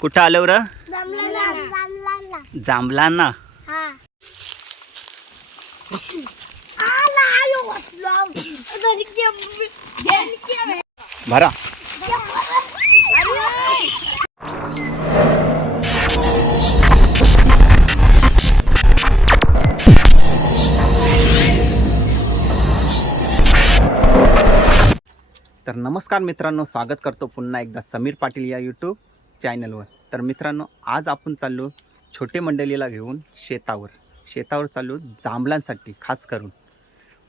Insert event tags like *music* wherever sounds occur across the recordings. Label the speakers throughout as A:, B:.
A: कुठं आलो र
B: जमला जमला
A: जांभला ना
B: हा. आला आयो वाचलो तरी के
A: भरा. तर नमस्कार मित्रांनो स्वागत करतो पुन्हा एकदा समीर पाटील या यूट्यूब चॅनलवर. तर मित्रांनो आज आपण चाललो छोटे मंडळीला घेऊन शेतावर. शेतावर चाललो जांभळांसाठी खास करून.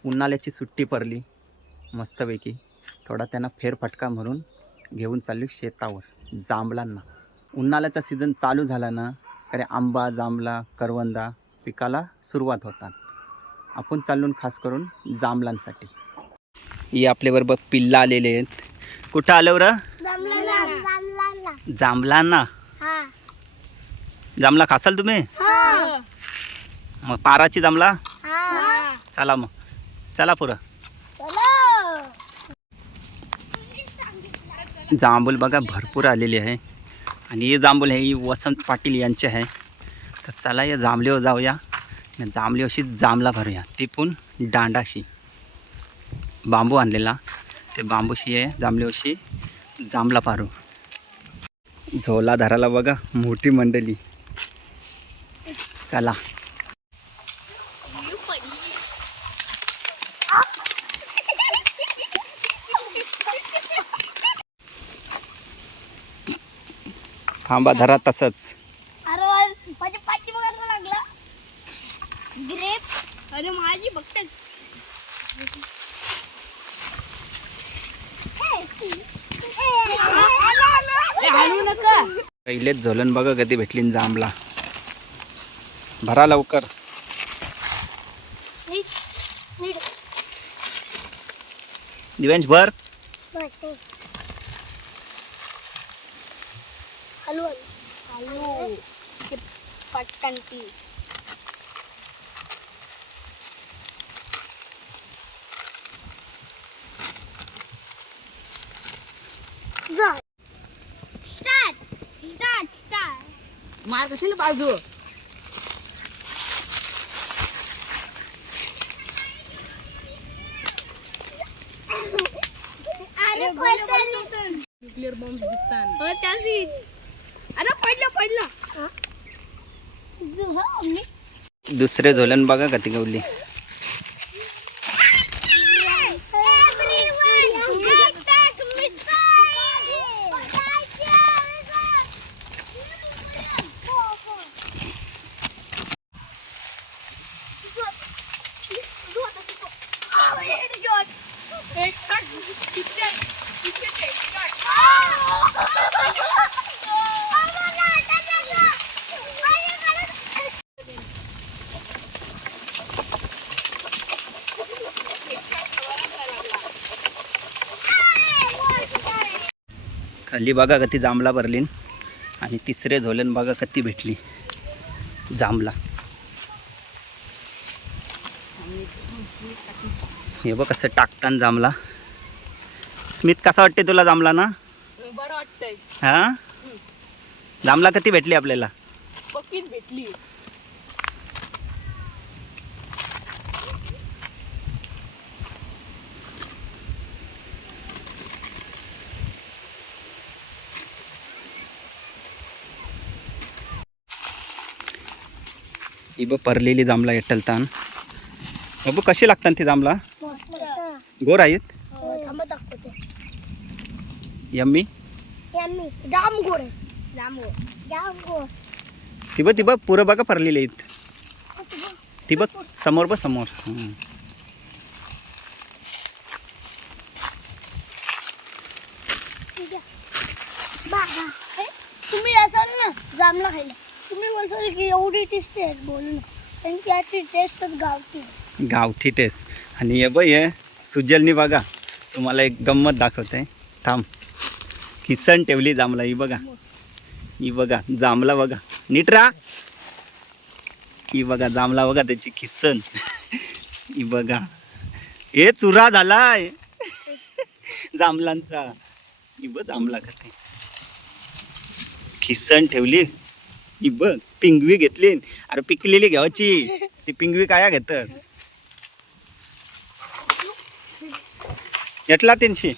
A: उन्हाळ्याची सुट्टी पडली मस्तपैकी. थोडा त्यांना फेरफटका म्हणून घेऊन चाललो शेतावर जांभळांना. उन्हाळ्याचा सीझन चालू झाला ना अरे आंबा जांभळा करवंदा पिकाला सुरुवात होतात. आपण चालून खास करून जांभळांसाठी. ही आपल्याबरोबर पिल्ला आलेले आहेत. कुठं आलं र
B: जमला
A: जांभळांना
B: हा.
A: जांभळा खासाल तुम्ही?
B: हा.
A: मग पाराची जांभळा
B: हा.
A: चला मग. चला पुरं. जांभूल बघा भरपूर आलेली आहे. आणि हे जांभूल हे वसंत पाटील यांचे आहे. तर चला या जांभलीवर जाऊया. आणि जांभली जांभला भरूया. ती पण दांडाशी. बांबू आणलेला. ते बांबूशी आहे जांभली अशी जांभला पारू. झोला धराला बघा मोठी मंडळी. चला. थांबा धरा तसंच.
B: अरे लागला. अरे माझी बघते. हलू नका.
A: पहिलेच झोलन बघा कधी भेटली न जांभला भरा लवकर. दिव्यांश भर.
B: हलू हलू पटकन
C: मार कशाला बाजू.
B: अरे पडलं
C: न्यूक्लिअर बॉम्ब दिसतात.
B: हो त्याची अरे पडलं पडलं.
A: दुसरे झोलन बघा कधी गवली. खाली बघा कती जांभला भरलीन. आणि तिसरे झोलन बघा कती भेटली. जांभला. हे बघ कसं टाकताना जांभला. स्मित कसा वाटते तुला जांभला ना?
C: बरं वाटतंय.
A: हा? जांभला कधी भेटली आपल्याला?
C: भेटली.
A: ही बघ परलेली जांभला एटलतान बाबू कशी लागतात ती जांभला? गोर आहेत? यम्मी?
B: जाम गोड जाम गोड जाम गोड
A: ती बघ ती बघ पुरं बघा परलेली आहेत ती बघ समोर. बघ समोर
B: तुम्ही असाल ना जामला खायला. तुम्ही बोलसाल की एवढी टेस्टी आहे. बोलू ना कारण की याची टेस्टच गावठी.
A: गावठी टेस्ट आणि हे बघ हे सुजलनी बघा. तुम्हाला एक गंमत दाखवते. थांब. खिसण ठेवली जांभला ही बघा. ही बघा. जांभला बघा. नीट राहा ही बघा जांभला बघा त्याची खिसन ही बघा. हे चुरा झालाय. जांभलांचा ही बघ जांभला खाते. खिसन ठेवली. ही बघ पिंगवी घेतली. अरे पिकलेली घ्यावची. ती पिंगवी काय घेतस? घेतला त्यांची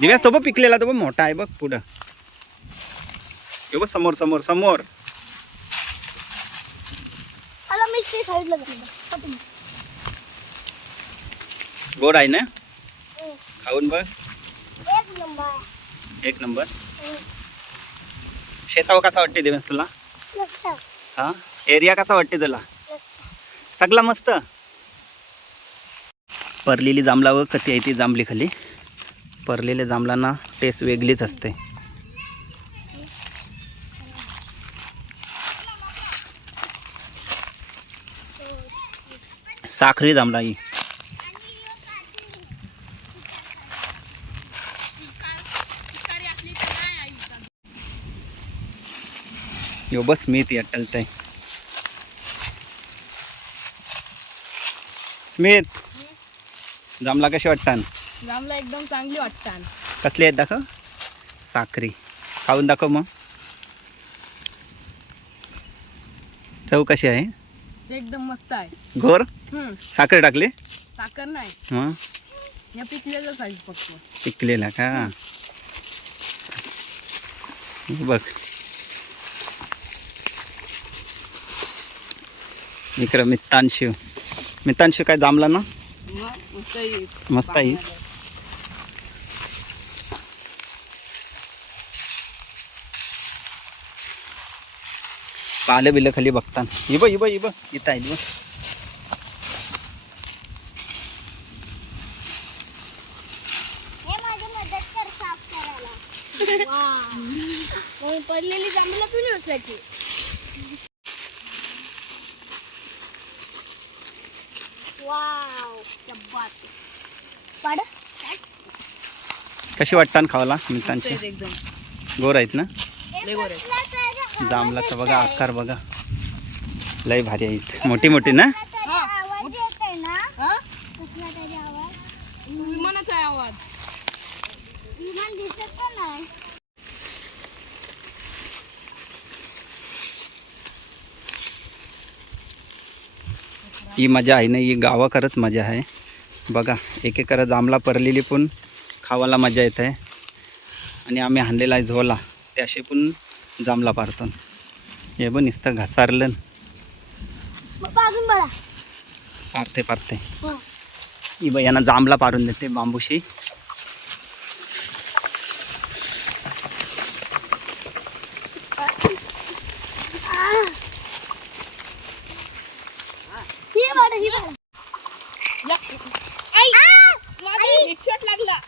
A: दिव्यास तो बघ पिकलेला तो बघ मोठा आहे बघ पुढं. हे बघ समोर समोर समोर.
B: हा.
A: गोड आहे ना?
B: हम्म.
A: खाऊन बघ.
B: एक नंबर
A: एक नंबर. शेतावर कसा वाटते दिव्यास तुला? हा? एरिया कसा वाटते तुला? सगळा मस्त? परलेली जांभळावर कधी आहे ती जांभली खाली? परलेल्या जांभळांना टेस्ट वेगळीच असते. साखरी जांभळा ही. यो बस मी ती आहे स्मित जांभळा कशी वाटतात
C: एकदम चांगली वाटतात.
A: कसली आहेत दाखव. साखरी. खाऊन दाखव मग. चव कशी आहे?
C: एकदम मस्त आहे.
A: घोर. साखर टाकली?
C: साखर नाही.
A: हां?
C: या पिकलेलं साईज फक्त.
A: पिकलेला का? बघ. इकडं मित्तांशू मित्तांशू काय जांभला ना?
C: मस्त आहे.
A: पालं बिलं खाली बघतान. हि बघ बघ हि बघ. इथं आहे बघ.
B: हे माझी मदत कर साफ करायला. *laughs* मग पडलेली जांभळा तुम्ही उचलायची. वाव जब्बात पाड.
A: कशी वाटतान खावाला
C: एकदम.
A: गोर आहेत ना?
C: गोड आहेत.
A: जांभलाचा बघा आकार बघा. लय भारी आहेत. मोठी मोठी ना?
C: हा.
A: मजा आहे ना ही गावाकरच मजा आहे. बघा एक एक करत जांभला परलेली पण खावाला मजा येत आहे. आणि आम्ही हाणलेला आहे झोला. त्याशी पण जांभला पारतो हे पण नुसतं घसारलं पारते पारते.
B: हा.
A: बाई यांना जांभला पारून देते बांबूशी.
B: बघा बघा.
C: या. आई माझा हेडशॉट लागला.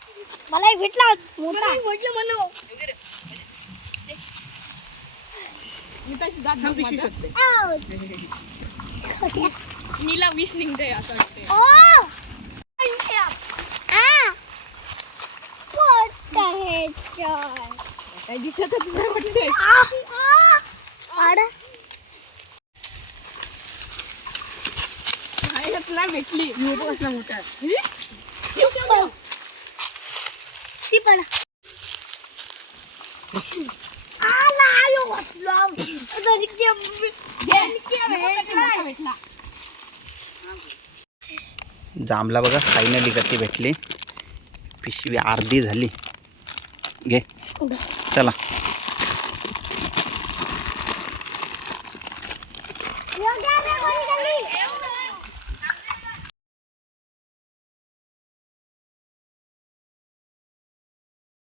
B: मला भेटला मोठा.
C: म्हटलं म्हणू मी तशी दात बघ माझा.
B: आऊच. खोट्या. *laughs*
C: नीला विष निघते असं वाटते. काही दिसतच नाही वाटते नाही भेटली. मोठा.
B: ती पण
C: भेटला.
A: जांभला बघा फायनली कधी भेटली. पिशवी अर्धी झाली. घे. चला.